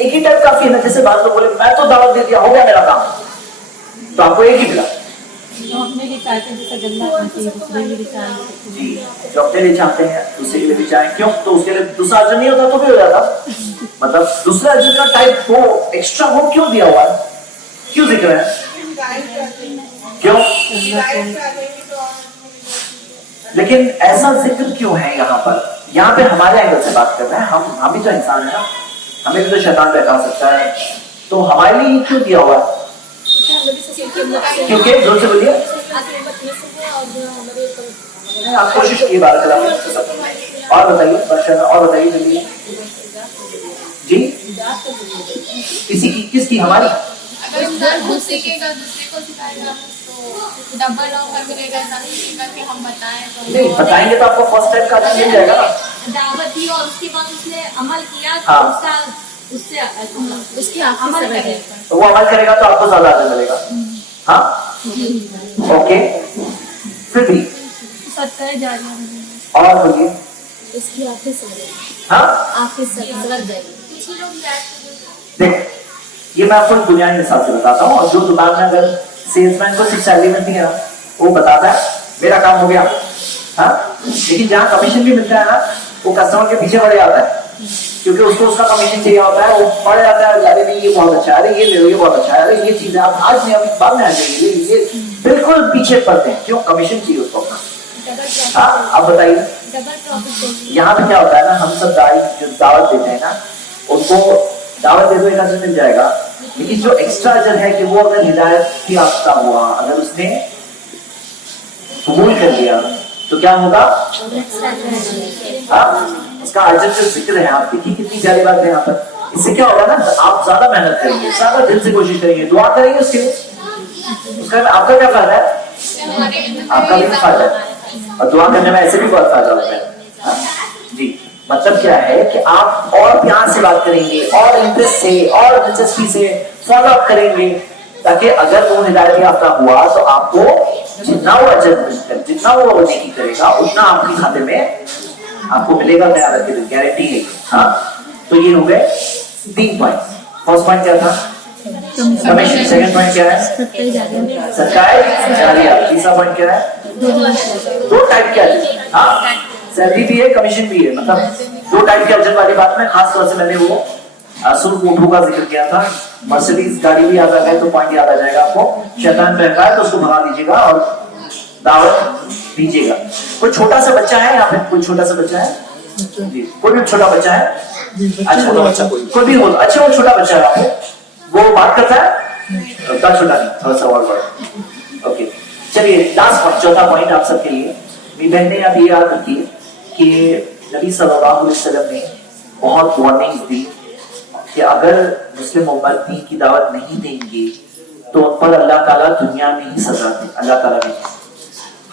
ایک ہی ٹائپ کافی ہے نا. جیسے بعض لوگ بولے میں تو دعوت دے دیا, ہو گیا میرا کام, تو آپ کو ایک ہی ملا. جی جو اپنے لیے چاہتے ہیں دوسرے کے لیے بھی چاہیں, کیوں؟ تو اس کے لیے دوسرا اجر نہیں ہوتا تو بھی ہو جاتا. مطلب دوسرا اجر کا ٹائپ وہ ایکسٹرا وہ کیوں دیا ہوا ہے, کیوں ذکر ہے, کیوں؟ لیکن ایسا ذکر کیوں ہے یہاں پر؟ یہاں پہ ہمارے اینگل سے بات کر رہے ہیں, ہم بھی تو انسان ہیں نا, ہمیں بھی تو شیطان بہکا سکتا ہے, تو ہمارے لیے یہ کیوں دیا ہوا ہے؟ کیونکہ زور سے بولیے, آپ کوشش کی بات کرا. اور بتائیے برشا, اور بتائیے جلدی. جی کس کی ہماری؟ اگر انسان خود سیکھے گا دوسرے کو سکھائے گا تو ڈبل آفر ملے گا. ایسا نہیں کر کے ہم بتائیں تو نہیں بتائیں گے تو آپ کو فرسٹ ٹائم کا اجر مل جائے گا نا. دعوت دی اور اس کے بعد اس نے عمل کیا ہاں. تو اس سے اس کی عمل کرے. تو وہ عمل کرے گا تو آپ کو زیادہ اجر ملے گا. ہاں اوکے. پھر بھی صدقہ جاریہ. اور بولیے. اس کی آنکھیں سر ہاں آنکھیں سر گئی. کچھ لوگ دیکھ, یہ میں آپ کو بنیادی مثال سے بتاتا ہوں, اور جو دکان میں اگر سیلس مین کو صرف سیلری ملتی ہے نا, وہ بتاتا ہے میرا کام ہو گیا, ہاں, لیکن جہاں کمیشن بھی ملتا ہے نا, وہ کسٹمر کے پیچھے پڑ جاتا ہے, کیونکہ اس کو اس کا کمیشن چاہیے ہوتا ہے. وہ پڑ جاتا ہے, ارے نہیں یہ بہت اچھا ہے, ارے یہ لے لو یہ بہت اچھا ہے, ارے یہ چیز ہے آپ آج نہیں ابھی بعد میں آ جائیے, یہ بالکل پیچھے پڑتے ہیں. کیوں؟ کمیشن چاہیے اس کو اپنا. ہاں اب بتائیے یہاں پہ کیا ہوتا ہے نا, ہم سب داعی جو دعوت دیتے ہیں نا, ان کو دعوت دے دو ایک اجر مل جائے گا, لیکن جو ایکسٹرا اجر ہے کہ وہ اگر ہدایت کی یافتہ ہوا, اگر اس نے قبول کر لیا تو کیا ہوگا؟ اس کا اجر جو ذکر ہے, آپ دیکھیے کتنی پیاری بات ہے یہاں پر. اس سے کیا ہوگا نا, آپ زیادہ محنت کریں گے, زیادہ دل سے کوشش کریں گے, دعا کریں گے اس کے لیے, اس کا آپ کا کیا فائدہ ہے؟ آپ کا بھی فائدہ ہے, اور دعا کرنے میں ایسے بھی بہت فائدہ ہوتا ہے. جی مطلب کیا ہے کہ آپ اور پیار سے بات کریں گے, اور انٹرسٹ سے اور دلچسپی سے فالو اپ کریں گے, تاکہ اگر وہ ہدایت یافتہ ہوا تو آپ کو جتنا وہ اجر ملتا ہے, جتنا وہ نیکی کرے گا اتنا آپ کے کھاتے میں آپ کو ملے گا, قیامت کے دن گارنٹی ہے. ہاں تو یہ ہو گئے 3 پوائنٹ. فرسٹ پوائنٹ کیا تھا؟ کمیشن. سیکنڈ پوائنٹ کیا ہے؟ صدقہ جاریہ. تیسرا پوائنٹ کیا ہے؟ 2 ٹائپ کے اجر. ہاں سیلری بھی ہے, کمیشن بھی ہے, مطلب 2 ٹائپ کے اجر والی بات میں خاص طور سے میں نے وہ سرخ اونٹوں کا ذکر کیا تھا. مرسیڈیز گاڑی بھی یاد آ گئے تو پوائنٹ یاد آ جائے گا آپ کو. شیطان بہکا ہے تو اس کو بھگا دیجیے گا اور دعوت دیجیے گا. کوئی چھوٹا سا بچہ ہے یہاں پہ؟ کوئی چھوٹا سا بچہ ہے؟ جی کوئی بھی چھوٹا بچہ ہے؟ اچھا تو بچہ کوئی بھی ہو, اچھا وہ چھوٹا بچہ ہے آپ کو, وہ بات کرتا ہے, اتنا چھوٹا نہیں, تھوڑا سا اور بڑا. اوکے چلیے لاسٹ پوائنٹ, چوتھا پوائنٹ آپ سب کے لیے. میری بہنیں اب یہ یاد رکھیے کہ نبی صلی اللہ علیہ وسلم نے بہت وارننگز دی کہ اگر مسلم امت دین کی دعوت نہیں دیں گے تو ان پر اللہ تعالیٰ دنیا میں ہی سزا دے. اللہ تعالیٰ نے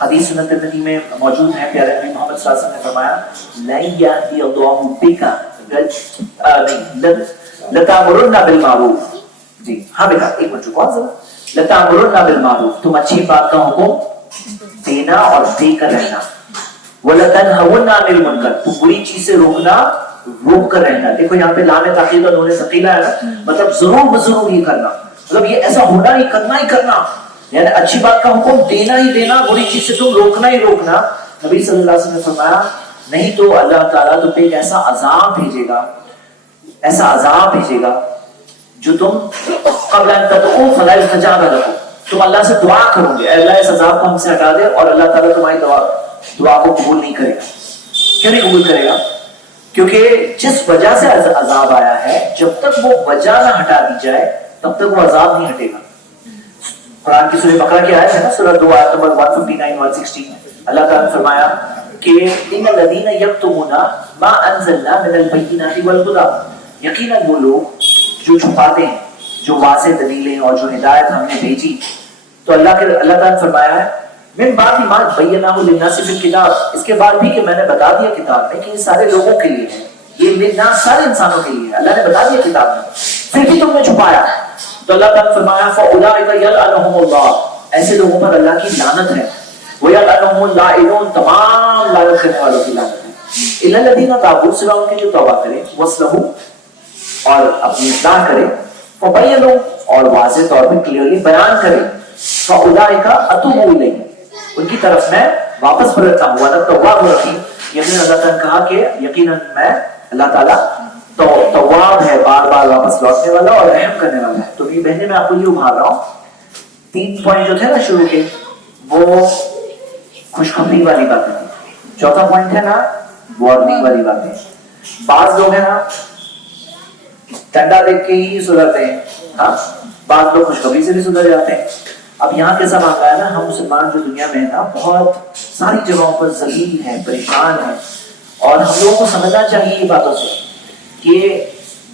حدیث سنن ترمذی میں موجود ہے, پیارے نبی محمد صلی اللہ علیہ وسلم نے فرمایا لَن يَهْدِيَ اللَّهُ بِكَ لَتَأْمُرُنَّ بِالْمَعْرُوفِ. جی ہاں بیٹا ایک منٹ رکو ذرا. لَتَأْمُرُنَّ بِالْمَعْرُوفِ, تم اچھی بات کا حکم دینا اور دے کر رہنا. وَلَتَنْهَوْنَ عَنِ الْمُنْكَرِ, تو بری چیز سے روکنا, روک کر رہنا. دیکھو یہاں پہ لام تاکید اور نون ثقیلہ ہے نا, مطلب ضرور یہ کرنا, مطلب یہ ایسا ہونا نہیں, کرنا ہی کرنا, یعنی اچھی بات کا حکم دینا ہی دینا, بری چیز سے تم روکنا ہی روکنا. نبی صلی اللہ علیہ وسلم نے فرمایا نہیں تو اللہ تعالیٰ تم پہ ایک ایسا عذاب بھیجے گا, ایسا عذاب بھیجے گا جو تم قبل ان تدعوا فلا يستجاب لكم, تم اللہ سے دعا کرو گے اے اللہ اس عذاب کو ہم سے ہٹا دے, اور اللہ تعالیٰ تمہاری دعا کو قبول نہیں کرے گا. کیوں نہیں قبول کرے گا؟ کیونکہ جس وجہ سے عذاب آیا ہے, جب تک وہ وجہ نہ ہٹا دی جائے تب تک وہ عذاب نہیں ہٹے گا. قرآن کی سورہ بقرہ کی آیت ہے نا, سورہ 2 آیت نمبر 159-160, اللہ تعالیٰ نے فرمایا کہ ان الذین یکتمون ما انزلنا من البینات والہدی, یقیناً وہ لوگ جو چھپاتے ہیں جو واضح دلیلیں اور جو ہدایت ہم نے بھیجی. تو اللہ تعالیٰ نے فرمایا ہے من بعد ما بیناہ للناس فی الکتاب, اس کے بعد بھی کہ میں نے بتا دیا کتاب میں کہ یہ سارے لوگوں کے لیے ہے, یہ للناس سارے انسانوں کے لیے ہے, اللہ نے بتا دیا کتاب میں, پھر بھی تم نے چھپایا. تو اللہ تعالیٰ نے فرمایا فَأُولَٰئِكَ يَلْعَنُهُمُ اللَّهُ, ایسے لوگوں پر اللہ کی لعنت ہے. وَيَلْعَنُهُمُ اللَّاعِنُونَ, تمام لعنت کرنے والوں کی لعنت ہے. إِلَّا الَّذِينَ تَابُوا, سوا ان کے جو توبہ کریں, وَأَصْلَحُوا اور اپنی اصلاح کرے، فبینوا اور واضح طور پہ کلیئرلی بیان کرے، فاولئک اتوب الیہم ان کی طرف میں واپس پلٹتا ہوں، وانا التواب الرحیم یقیناً اللہ تعالیٰ نے کہا کہ یقیناً میں اللہ تعالیٰ تو تواب ہے، بار بار واپس لوٹنے والا اور رحم کرنے والا ہے۔ تو میری بہنیں میں آپ کو یہ ابھار رہا ہوں، 3 پوائنٹ جو تھے نا شروع کے وہ خوشخبری والی باتیں تھی، چوتھا پوائنٹ ہے نا وارننگ والی باتیں۔ بعض لوگ ہیں نا ٹنڈا دیکھ کے ہی سدھرتے ہیں، ہاں بعض لوگ خوشخبری سے بھی سدھر جاتے ہیں۔ اب یہاں کیسا معاملہ ہے نا، ہم مسلمان جو دنیا میں ہے نا بہت ساری جگہوں پر ذلیل ہیں، پریشان ہیں، اور ہم لوگوں کو سمجھنا چاہیے یہ باتوں سے کہ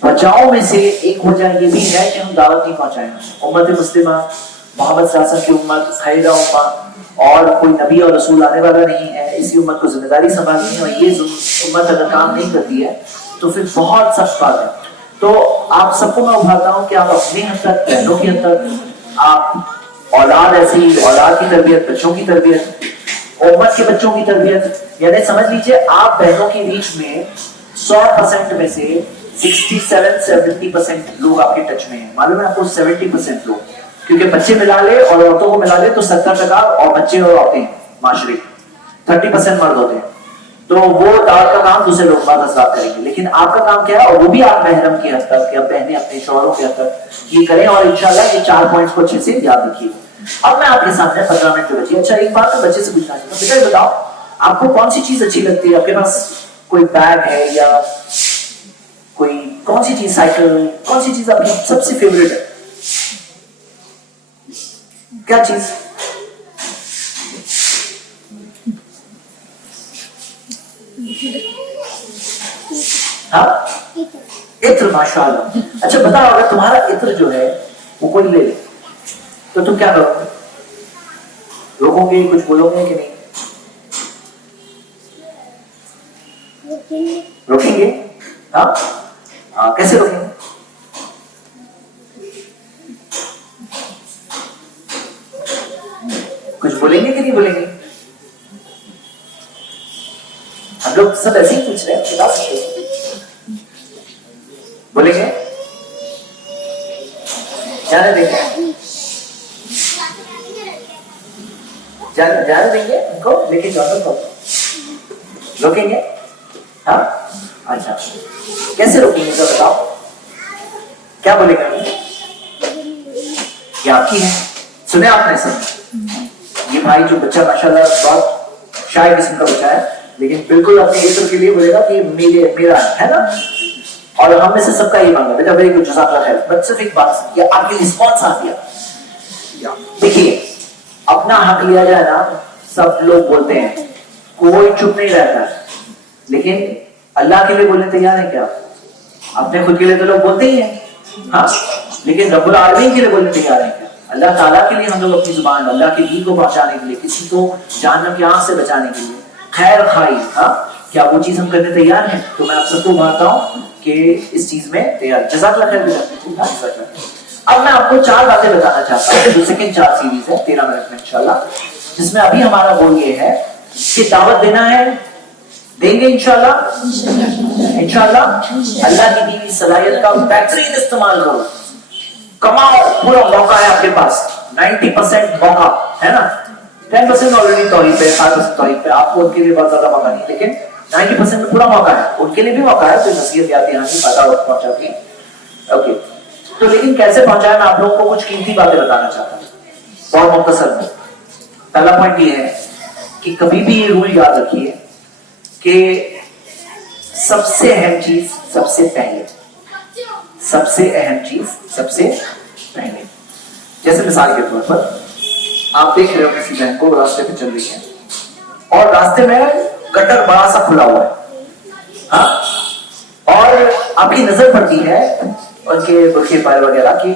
بچاؤ میں سے ایک وجہ یہ بھی ہے کہ ہم دعوت نہیں پہنچائیں۔ امت مسلمہ محمد صلی اللہ علیہ وسلم کی امت خیرہ امت، اور کوئی نبی اور رسول آنے والا نہیں ہے، اسی امت کو ذمہ داری سنبھالنی ہے، اور یہ امت اگر کام نہیں کرتی ہے تو پھر بہت سخت بات ہے۔ تو آپ سب کو میں ابھارتا ہوں کہ آپ اپنے حد تک، بہنوں کی حد تک، آپ اولاد ایسی اولاد کی تربیت، بچوں کی تربیت، امت کے بچوں کی تربیت، یعنی سمجھ لیجئے آپ بہنوں کے بیچ میں 100% میں سے 67-70% لوگ آپ کے ٹچ میں ہیں، معلوم ہے آپ کو 70% لوگ، کیونکہ بچے ملا لے اور عورتوں کو ملا لے تو 70% اور بچے اور عورتیں ہیں معاشرے، 30% مرد ہوتے ہیں، تو وہ دعوت کا کام دوسرے لوگ بعد حضرات کریں گے، لیکن آپ کا کام کیا ہے، اور وہ بھی آپ محرم کی حد تک یا بہنیں اپنے شوہروں کی حد تک یہ کریں، اور انشاءاللہ یہ 4 پوائنٹس کو اچھے سے یاد رکھیے۔ اب میں آپ کے سامنے 15 منٹ جو بچی، اچھا ایک بات میں بچے سے پوچھنا چاہتا ہوں، بیٹا یہ بتاؤ آپ کو کون سی چیز اچھی لگتی ہے؟ آپ کے پاس کوئی بیگ ہے یا کوئی کون سی چیز، سائیکل، کون سی چیز آپ کی سب سے فیوریٹ ہے؟ کیا چیز؟ ہاں عطر، ماشاء اللہ۔ اچھا بتاؤ اگر تمہارا عطر جو ہے وہ کوئی لے لے تو تم کیا کرو گے؟ روکو گے، کچھ بولو گے کہ نہیں؟ روکیں گے؟ ہاں کیسے روکیں گے؟ کچھ بولیں گے کہ نہیں بولیں گے؟ ہم لوگ سب ایسے ہی پوچھ رہے ہیں، بتا سکتے ہیں، بولیں گے؟ جانے دیں گے؟ جانے دیں گے ان کو، لیکن ڈاکٹر کو روکیں گے؟ ہاں اچھا کیسے روکیں گے تو بتاؤ، کیا بولے گا؟ یہ آپ کی ہے، سنے آپ نے سب، یہ بھائی جو بچہ ماشاءاللہ بہت شائع قسم کا بچہ ہے، لیکن بالکل اپنے عطر کے لیے بولے گا کہ میرا ہے نا، اور ہم میں سے سب کا یہ مانگا بیٹا ویری گڈ جزاک اللہ خیر۔ بٹ صرف ایک بات، یہ آپ کی رسپانس آتی ہے، دیکھیے اپنا حق لیا جائے نا، سب لوگ بولتے ہیں، کوئی چپ نہیں رہتا، لیکن اللہ کے لیے بولنے تیار ہے کیا؟ اپنے خود کے لیے تو لوگ بولتے ہی ہیں، ہاں لیکن رب العالمین کے لیے بولنے تیار ہے کیا؟ اللہ تعالیٰ کے لیے ہم لوگ اپنی زبان اللہ کے دین کو پہنچانے کے لیے، کسی کو جہنم کی آنکھ سے بچانے کے لیے، خیر خواہی، ہاں کیا وہ چیز ہم کرنے تیار ہیں؟ تو میں آپ سب کو مانتا ہوں کہ اس چیز میں تیار، جزاک اللہ خیر۔ اب میں آپ کو 4 باتیں بتانا چاہتا ہوں، جو سیکنڈ 4 سیریز ہے 13 منٹ میں انشاءاللہ، جس میں ابھی ہمارا گول یہ ہے کہ دعوت دینا ہے، دیں گے انشاءاللہ، اللہ کی دی ہوئی صلاحیت کا بہترین استعمال کرو، کماؤ، پورا موقع ہے آپ کے پاس، 90% موقع ہے نا، 10% آلریڈی توحید پہ، 5% توحید پہ، آپ کو ان کے لیے بہت زیادہ موقع نہیں، لیکن 90% میں پورا موقع ہے، ان کے لیے بھی موقع ہے، کوئی نصیحت یاد دہانی پتا وقت پہنچا کے، اوکے تو لیکن کیسے پہنچایا؟ میں آپ لوگوں کو کچھ قیمتی باتیں بتانا چاہتا ہوں بہت مختصر میں۔ پہلا پوائنٹ یہ ہے کہ کبھی بھی یہ رول یاد رکھیے کہ سب سے اہم چیز سب سے پہلے، سب سے اہم چیز سب سے پہلے۔ جیسے مثال کے طور پر آپ دیکھ رہے ہو کسی بہن کو راستے پہ چل رہی ہے اور راستے میں گٹر بڑا سا کھلا ہوا ہے، ہاں اور آپ کی نظر پڑتی ہے ان کے برقعے پائے وغیرہ کی،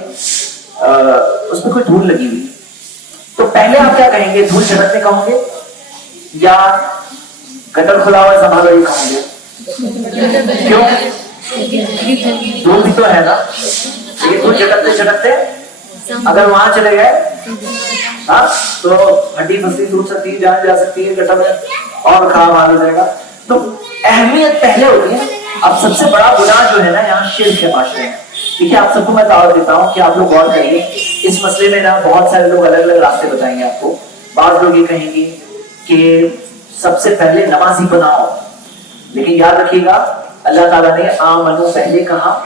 اس میں کوئی دھول لگی ہوئی، تو پہلے آپ کیا کہیں گے؟ دھول جھڑکنے کہوں گے یا گٹر کھلا ہوا ہے سنبھالو یہ کہوں گے؟ کیوں؟ دھول بھی تو ہے نا، یہ دھول جھٹکتے جھٹکتے اگر وہاں چلے گئے ہاں تو ہڈی پھسلی ٹوٹ سکتی ہے، جان جا سکتی ہے، گٹر میں اور خراب حال ہو جائے گا۔ تو اہمیت پہلے ہوتی ہے، اب سب سے بڑا گناہ جو ہے نا یہاں شرک ہے معاشرے میں. دیکھیے آپ سب کو میں دعوت دیتا ہوں کہ آپ لوگ غور کریے اس مسئلے میں نا بہت سارے لوگ الگ الگ راستے بتائیں گے آپ کو. بعض لوگ یہ کہیں گے کہ سب سے پہلے نمازی بناؤ, لیکن یاد رکھیے گا اللہ تعالیٰ نے آمنو پہلے کہا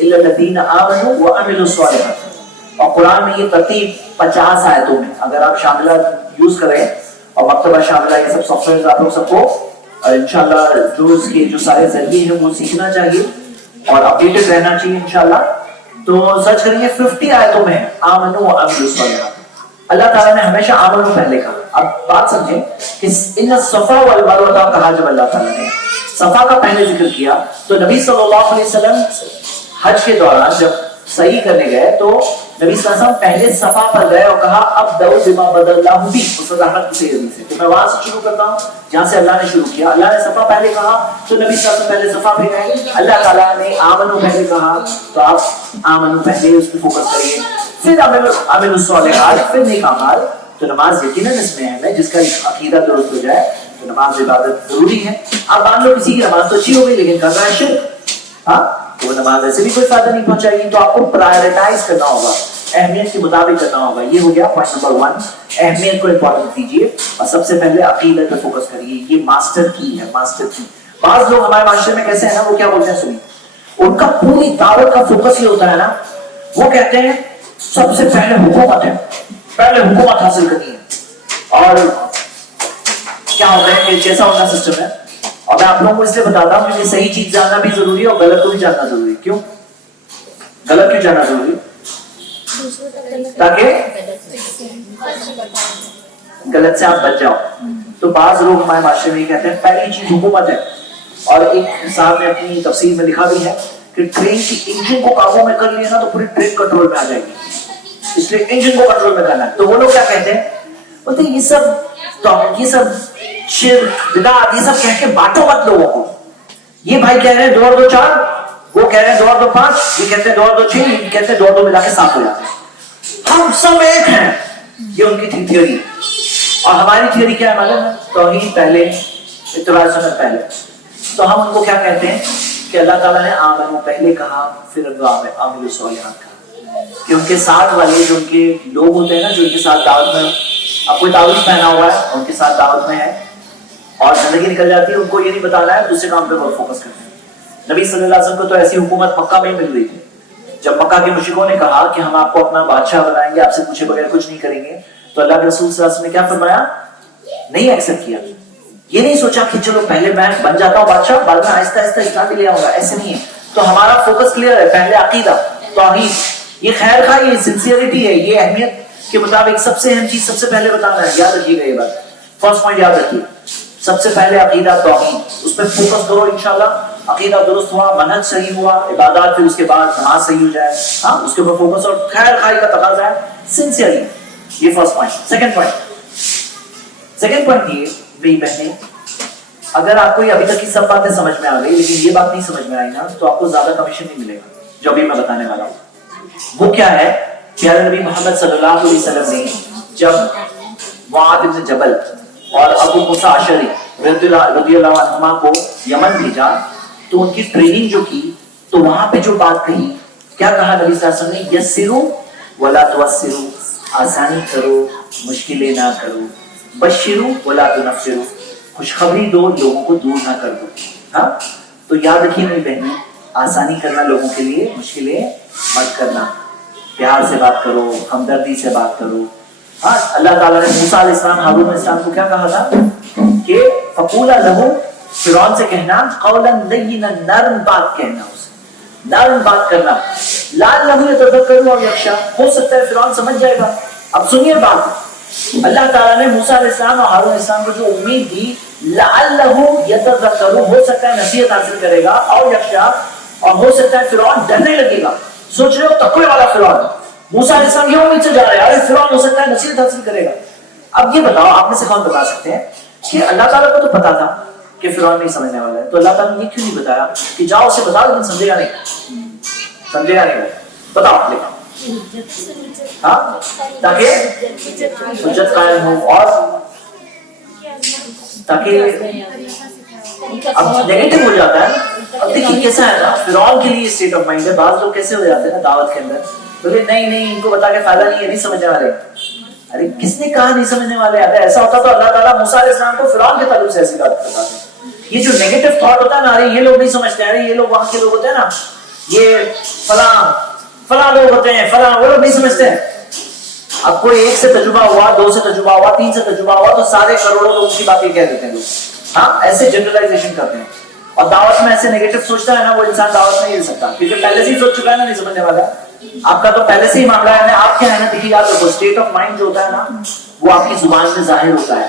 الا الذین آمنوا وعملوا الصالحات, اور قرآن میں یہ ترتیب 50 آیتوں میں. اگر آپ شاملہ یوز کریں اور مکتبہ شاملہ یہ سب سافٹ ویئر آپ لوگ سب کو انشاءاللہ جو اس کے جو سارے ذریعے ہیں وہ سیکھنا چاہیے اور اپڈیٹڈ رہنا چاہیے انشاءاللہ. تو سرچ کریں گے 50 آیتوں میں آمنوا وعملوا الصالحات. اللہ تعالیٰ نے ہمیشہ آمنوا پہلے کہا. اب بات سمجھیں کہ ان الصفا والمروہ کہا جب اللہ تعالیٰ نے صفا کا پہلے ذکر کیا تو نبی صلی اللہ علیہ وسلم حج کے دوران جب صحیح کرنے گئے تو نبی صلی اللہ علیہ وسلم پہلے صفا پر گئے اور کہا اب دعو بما بدل اللہ بھی اس وضاحت سے حدیث ہے. تو میں وہاں سے شروع کرتا ہوں جہاں سے اللہ نے شروع کیا. اللہ نے صفا پہلے کہا تو نبی صلی اللہ علیہ وسلم پہلے صفا پہ گئے. اللہ تعالیٰ نے آمنو پہلے کہا تو آپ آمنو پہلے اس پہ فوکس کریے, پھر عمل الصالحات, پھر نیک اعمال. تو نماز یقیناً اس میں اہم ہے, جس کا عقیدہ درست ہو جائے تو نماز عبادت ضروری ہے. آپ مان لو کسی کی نماز تو اچھی ہو گئی لیکن کر رہا ہے شرک, ہاں تو وہ نماز ایسے بھی کوئی فائدہ نہیں پہنچائے گی. تو آپ کو پرائرٹائز کرنا ہوگا, اہمیت کے مطابق کرنا ہوگا. یہ ہو گیا پوائنٹ نمبر 1, اہمیت کو امپورٹنٹ دیجیے اور سب سے پہلے عقیدہ پہ فوکس کریے. یہ ماسٹر کی ہے, ماسٹر کی. بعض لوگ ہمارے معاشرے میں کیسے ہیں نا, وہ کیا بولتے ہیں سنیے, ان کا پوری دعوت کا فوکس یہ ہوتا ہے نا, وہ کہتے ہیں سب سے پہلے حکومت ہے, پہلے حکومت حاصل کرنی ہے. اور کیا ہوتا ہے کہ جیسا ان کا سسٹم ہے, اور میں آپ لوگوں کو اس لیے بتاتا ہوں کہ صحیح چیز جاننا بھی ضروری ہے اور غلط کو بھی جاننا ضروری ہے. کیوں غلط کیوں جاننا ضروری ہے؟ تاکہ غلط سے آپ بچ جاؤ. تو بعض لوگ ہمارے معاشرے میں یہ کہتے ہیں پہلی چیز حکومت ہے, اور ایک صاحب نے اپنی تفسیر میں لکھا بھی ہے کہ ٹرین کی انجن کو قابو میں کر لیا نا تو پوری ٹرین کنٹرول میں آ جائے گی, اس لیے انجن کو کنٹرول میں کرنا ہے. تو وہ لوگ کیا کہتے ہیں, بولتے ہیں یہ سب شرک بدعت یہ سب کہہ کے بانٹو مت لوگوں کو. یہ بھائی کہہ رہے ہیں 2 اور 2 4, وہ کہہ رہے ہیں 2 اور 2 5, یہ کہتے ہیں 2 اور 2 6, یہ کہتے ہیں 2 اور 2 ملا کے 7 ہو جاتے ہیں. ہم سب ایک ہیں, یہ ان کی تھیوری ہے. اور ہماری تھیوری کیا ہے معلوم ہے, توحید پہلے, اتباع سنت پہلے. تو ہم ان کو کیا کہتے ہیں کہ اللہ تعالیٰ نے آمنو پہلے کہا پھر عمل الصالحات کہا, کہ ان کے ساتھ والے جو ان کے لوگ ہوتے ہیں نا, جو ان کے ساتھ دعوت میں, اب کوئی تعویذ پہنا ہوا ہے ان کے ساتھ دعوت میں ہے اور زندگی نکل جاتی ہے, ان کو یہ نہیں بتانا ہے, دوسرے کام پہ بہت فوکس کرتے ہیں. نبی صلی اللہ علیہ وسلم کو تو ایسی حکومت مکہ میں ہی مل رہی تھی. جب مکہ کے مشرکوں نے کہا کہ ہم آپ کو اپنا بادشاہ بنائیں گے, آپ سے پوچھے بغیر کچھ نہیں کریں گے, تو اللہ کے رسول صلی اللہ علیہ وسلم نے کیا فرمایا, نہیں ایکسپٹ کیا. یہ نہیں سوچا کہ چلو پہلے میں بن جاتا ہوں بادشاہ, بعد میں آہستہ آہستہ اسلام بھی لے آؤں گا, ایسے نہیں ہے. تو ہمارا فوکس کلیئر ہے, پہلے عقیدہ توحید, یہ خیر خواہ, یہ سنسیئرٹی ہے, یہ اہمیت کے مطابق سب سے اہم چیز سب سے پہلے بتانا ہے. یاد رکھیے گا یہ بات, فرسٹ پوائنٹ یاد رکھیے, سب سے پہلے عقیدہ توحید, اس پہ فوکس کرو. انشاءاللہ عقیدہ درست ہوا, منہج صحیح ہوا, عبادات, پھر اس کے بعد نماز صحیح ہو جائے, ہاں اس کے اوپر فوکس, اور خیر خواہی کا تقاضا ہے سنسیئرلی. یہ فرسٹ پوائنٹ. سیکنڈ پوائنٹ یہ میری بہنیں, اگر آپ کو یہ ابھی تک کی سب باتیں سمجھ میں آ گئی لیکن یہ بات نہیں سمجھ میں آئی نا, تو آپ کو زیادہ کمیشن نہیں ملے گا جو ابھی میں بتانے والا ہوں. وہ کیا ہے, پیارے نبی محمد صلی اللہ علیہ وسلم نے جب معاذ بن جبل اور ابو موسیٰ اشعری رضی اللہ عنہما کو یمن بھیجا, تو ان کی ٹریننگ جو کی, تو وہاں پہ جو بات کہی, کیا کہا نبی صلی اللہ علیہ وسلم نے, یسروا ولا تعسروا, آسانی کرو مشکلیں نہ کرو, بشروا ولا تنفروا, خوشخبری دو لوگوں کو دور نہ کر دو. ہاں تو یاد رکھیے میری بہنیں, آسانی کرنا لوگوں کے لیے, مشکلیں مت کرنا, پیار سے بات کرو, ہمدردی سے بات کرو. ہاں اللہ تعالیٰ نے موسیٰ علیہ السلام, ہارون علیہ السلام کو کیا کہا تھا کہ فقولا لہو, فرعون سے کہنا قولا لینا, نرم بات کہنا, اسے نرم بات کرنا, لعلہ یتذکر او یخشی, ہو سکتا ہے فرعون سمجھ جائے گا. اب سنیے بات, اللہ تعالیٰ نے موسیٰ علیہ السلام اور ہارون علیہ السلام کو جو امید دی, لعلہ یتذکر, ہو سکتا ہے نصیحت حاصل کرے گا, او یخشی, اور ہو سکتا ہے فرعون ڈرنے لگے گا. سوچ رہے ہو تقوی والا فرعون, موسیٰ علیہ السلام یہ امید سے جا رہے ہیں, ارے فرعون ہو سکتا ہے نصیحت حاصل کرے گا. اب یہ بتاؤ, آپ میں سے کون بتا سکتے ہیں کہ اللہ تعالیٰ کو تو پتا تھا کہ فرعون نہیں سمجھنے والا ہے, تو اللہ تعالیٰ نے یہ کیوں نہیں بتایا کہ جاؤ اسے بتا دو, لیکن سمجھے گا نہیں, سمجھے گا نہیں, بتاؤ لکھا, ہاں تاکہ حجت قائم ہو, اور تاکہ اب نیگیٹو ہو جاتا ہے اب دیکھیے کیسا ہے نا، فرعون کے لیے اسٹیٹ آف مائنڈ ہے. بعض لوگ کیسے ہو جاتے ہیں نا دعوت کے اندر، بولے نہیں ان کو بتا کے فائدہ نہیں ہے، نہیں سمجھنے والے. ارے کس نے کہا نہیں سمجھنے والے؟ اگر ایسا ہوتا تو اللہ تعالیٰ موسیٰ علیہ السلام کو فرعون کے تعلق سے ایسی بات بتاتے. یہ جو نیگیٹو تھاٹ ہوتا ہے نا، ارے یہ لوگ نہیں سمجھتے، ارے یہ لوگ وہاں کے لوگ ہوتے ہیں نا، یہ فلاں لوگ ہوتے ہیں، فلاں وہ لوگ نہیں سمجھتے ہیں. اب کوئی ایک سے تجربہ ہوا، 2 سے تجربہ ہوا، 3 سے تجربہ ہوا تو سارے کروڑوں لوگوں کی باتیں کہہ دیتے ہیں لوگ. ہاں ایسے جنرلائزیشن کرتے ہیں. اور دعوت میں ایسے نیگیٹو سوچتا ہے نا وہ انسان دعوت نہیں لے سکتا، کیونکہ پہلے سے ہی سوچ چکا ہے نا نہیں سمجھنے والا. آپ کا تو پہلے سے ہی معاملہ ہے. آپ کیا ہے نا، دیکھیے یاد رکھو، اسٹیٹ آف مائنڈ جو ہوتا ہے نا وہ آپ کی زبان میں ظاہر ہوتا ہے.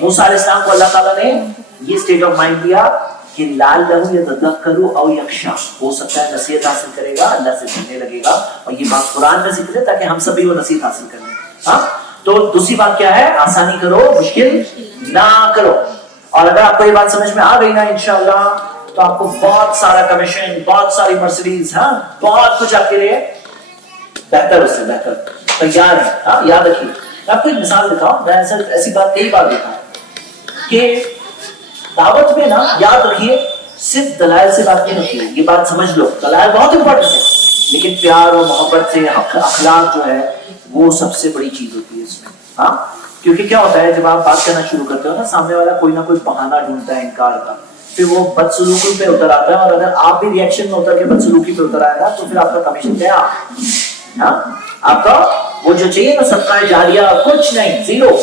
موسیٰ علیہ السلام کو اللہ تعالیٰ نے یہ اسٹیٹ آف مائنڈ دیا کہ لعلہ یتذکر او یخشی، ہو سکتا ہے نصیحت حاصل کرے گا، اللہ سے ڈرنے لگے گا. اور یہ بات قرآن میں ذکر ہے تاکہ ہم سب بھی وہ نصیحت حاصل کریں. ہاں تو دوسری بات کیا ہے، آسانی کرو مشکل نہ کرو. اور اگر آپ کو یہ بات سمجھ میں آ گئی نا انشاءاللہ، تو آپ کو بہت سارا کمیشن، بہت ساری مرسیڈیز، ہاں بہت کچھ آپ کے لیے بہتر، اس سے بہتر تیار ہے. ہاں یاد رکھیے. میں آپ کو ایک مثال دیتا ہوں. میں ایسی بات کئی بار دیکھا ہے کہ دعوت میں نا، یاد رکھیے صرف دلائل سے بات نہیں ہوتی ہے. یہ بات سمجھ لو، دلائل بہت امپورٹنٹ ہے، لیکن پیار اور محبت سے اخلاق جو ہے وہ سب سے بڑی چیز ہوتی ہے اس میں. ہاں کیونکہ کیا ہوتا ہے، جب آپ بات کرنا شروع کرتے ہو نا، سامنے والا کوئی نہ کوئی بہانہ ڈھونڈتا ہے انکار کا، پھر وہ بدسلوکی پہ اتر آتا ہے. اور اگر آپ بھی ریئیکشن میں اتر کے بدسلوکی پہ اتر آئے گا تو پھر آپ کا کمیشن کیا؟ ہاں آپ کا وہ جو چاہیے نا صدقہ جاریہ، کچھ نہیں، زیرو.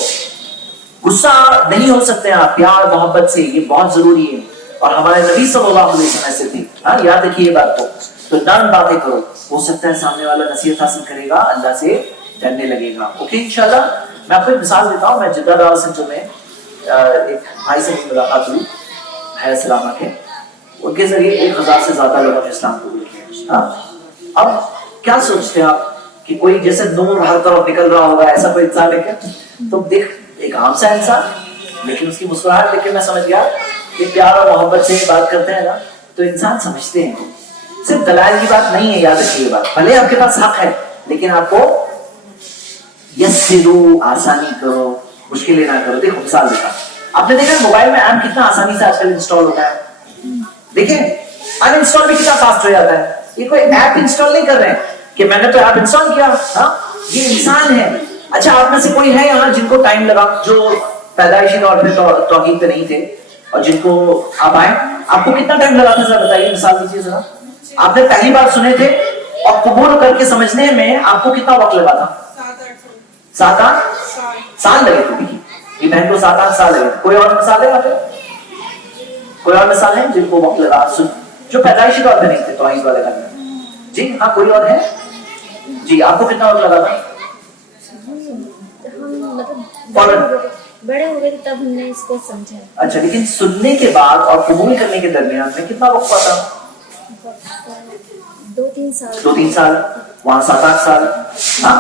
غصہ نہیں ہو سکتے آپ پیار محبت سے، یہ بہت ضروری ہے. اور ہمارے نبی صلی اللہ علیہ وسلم ایسے تھے. ہاں یاد رکھیے یہ بات. تو نرم باتیں کرو، ہو سکتا ہے سامنے والا نصیحت حاصل کرے گا، اللہ سے ڈرنے لگے گا. اوکے انشاءاللہ. میں آپ کو ایک مثال دیتا ہوں. میں جدہ دعوت سینٹر میں ایک بھائی سے ملاقات ہوئی ہے سلامہ کے، ان کے ذریعے 1000 سے زیادہ لوگوں نے اسلام قبول کیا. ہاں اب کیا سوچتے ہیں آپ کہ کوئی جیسے نور ہر طرف نکل رہا ہوگا، ایسا کوئی انسان ہے کیا؟ تو دیکھ ایک عام سا انسان، لیکن اس کی مسکراہٹ دیکھ کے میں سمجھ گیا کہ پیار اور محبت سے بات کرتے ہیں نا تو انسان سمجھتے ہیں. صرف دلائل کی بات نہیں ہے، یاد رکھیے یہ بات. بھلے آپ کے پاس حق ہے لیکن آپ کو یسرو، آسانی کرو، مشکلیں نہ کرو. دیکھو مثال دیکھا، آپ نے دیکھا موبائل میں ایپ کتنا آسانی سے آج کل انسٹال ہوتا ہے. دیکھیں ان انسٹال بھی کتنا فاسٹ ہو جاتا ہے. یہ کوئی ایپ انسٹال نہیں کر رہے ہیں کہ میں نے تو ایپ انسٹال کیا. ہاں یہ انسان ہے. اچھا آپ میں سے کوئی ہے یہاں جن کو ٹائم لگا، جو پیدائشی طور پہ توحید پہ نہیں تھے اور جن کو آپ آئے؟ آپ کو کتنا ٹائم لگا تھا ذرا بتائیے، مثال دیجیے ذرا. آپ نے پہلی بار سنے تھے اور قبول کر کے سمجھنے میں آپ کو کتنا وقت لگا تھا؟ 7-8 سال لگے تھے. یہ بہن کو 7-8 سال لگے تھے. کوئی اور مثال ہے وہاں پہ؟ کوئی اور مثال ہے جن کو وقت لگا، جو پیدائشی طور پہ نہیں تھے توحید والے کرنے؟ جی ہاں کوئی اور ہے؟ جی آپ کو کتنا وقت لگا تھا؟ بڑے ہو گئے تب ہم نے اس کو سمجھا. اچھا لیکن سننے کے بعد اور قبول کرنے کے درمیان میں کتنا وقت پاتا؟ 2-3 سال. 2-3 سال. وہاں 7-8 سال. ہاں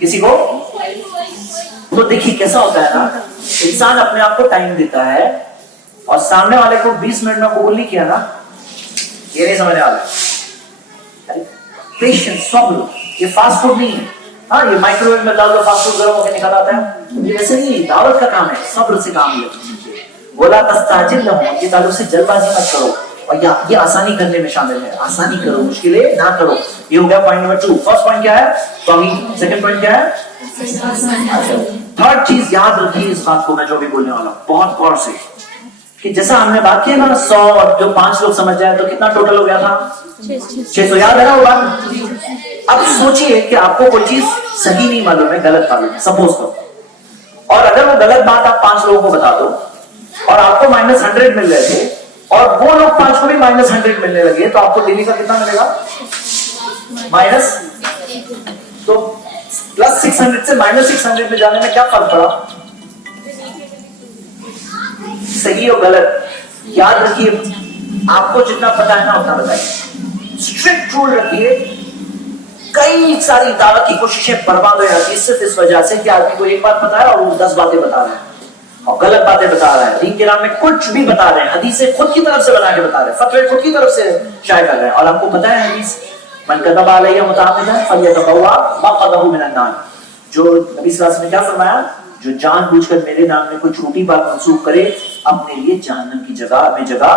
کسی کو تو دیکھیے کیسا ہوتا ہے نا، انسان اپنے آپ کو ٹائم دیتا ہے اور سامنے والے کو 20 منٹ میں قبول نہیں کیا نا، یہ نہیں سمجھنے والا. پیشنس، صبر. یہ فاسٹ فوڈ نہیں ہے. ہاں یہ مائکرو ویو میں ڈال دو فاسٹ فوڈ گرم ہو کے نکل آتا ہے. یہ ویسے نہیں، دعوت کا کام ہے، صبر سے کام لے. بولا تستعجل لهم، یہ تعلق سے جلد بازی مت کرو. اور یہ آسانی کرنے میں شامل ہے. آسانی کرو، مشکلیں نہ کرو. یہ ہو گیا پوائنٹ نمبر 2. فرسٹ پوائنٹ کیا ہے؟ توحید. سیکنڈ پوائنٹ کیا ہے؟ تھرڈ چیز یاد رکھیے اس بات کو، میں جو بھی بولنے والا ہوں بہت غور سے، کہ جیسا ہم نے بات کی نا 100 اور جو 5 لوگ سمجھ جائے تو کتنا ٹوٹل ہو گیا تھا؟ 600. یاد ہے نا وہ بات؟ اب سوچئے کہ آپ کو کوئی چیز صحیح نہیں معلوم ہے، غلط معلوم ہے سپوز کرو، اور اگر وہ غلط بات آپ 5 لوگوں کو بتا دو اور آپ کو -100 مل رہے تھے اور وہ لوگ 5 کو بھی -100 ملنے لگے تو آپ کو ڈیلی کا کتنا ملے گا؟ مائنس. تو +600 سے -600 میں جانے میں کیا فرق پڑا؟ صحیح اور غلط. یاد رکھیے آپ کو جتنا پتا ہے نا اتنا بتائیے. اسٹرکٹ رول رکھیے. کئی ساری دعوت کی کوششیں برباد ہو جاتی صرف اس وجہ سے کہ آدمی کو ایک بات پتا ہے اور وہ 10 باتیں بتا رہا ہے اور غلط باتیں بتا رہا ہے. دین کے نام میں کچھ بھی بتا رہے ہیں، حدیثیں خود کی طرف سے بنا کے بتا رہے ہیں، فتوے خود کی طرف سے شائع کر رہے ہیں. اور آپ کو پتا ہے حدیث من کذب علی متعمدا فلیتبوأ مقعدہ من النار. جو نبی صلی اللہ علیہ وسلم نے کیا فرمایا؟ جو جان بوجھ کر میرے نام میں کوئی چھوٹی بات منسوخ کرے اپنے لیے جہنم کی جگہ میں جگہ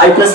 i+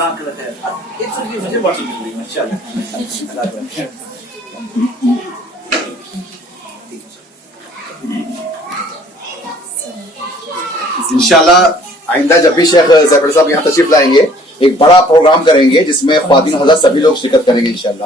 جزاک اللہ خیر. ایک سر مجھے واٹس ایپ کر دینا انشاءاللہ آئندہ جب بھی شیخ زیبر صاحب یہاں تشریف لائیں گے ایک بڑا پروگرام کریں گے جس میں خواتین حضرات سبھی لوگ شرکت کریں گے انشاءاللہ.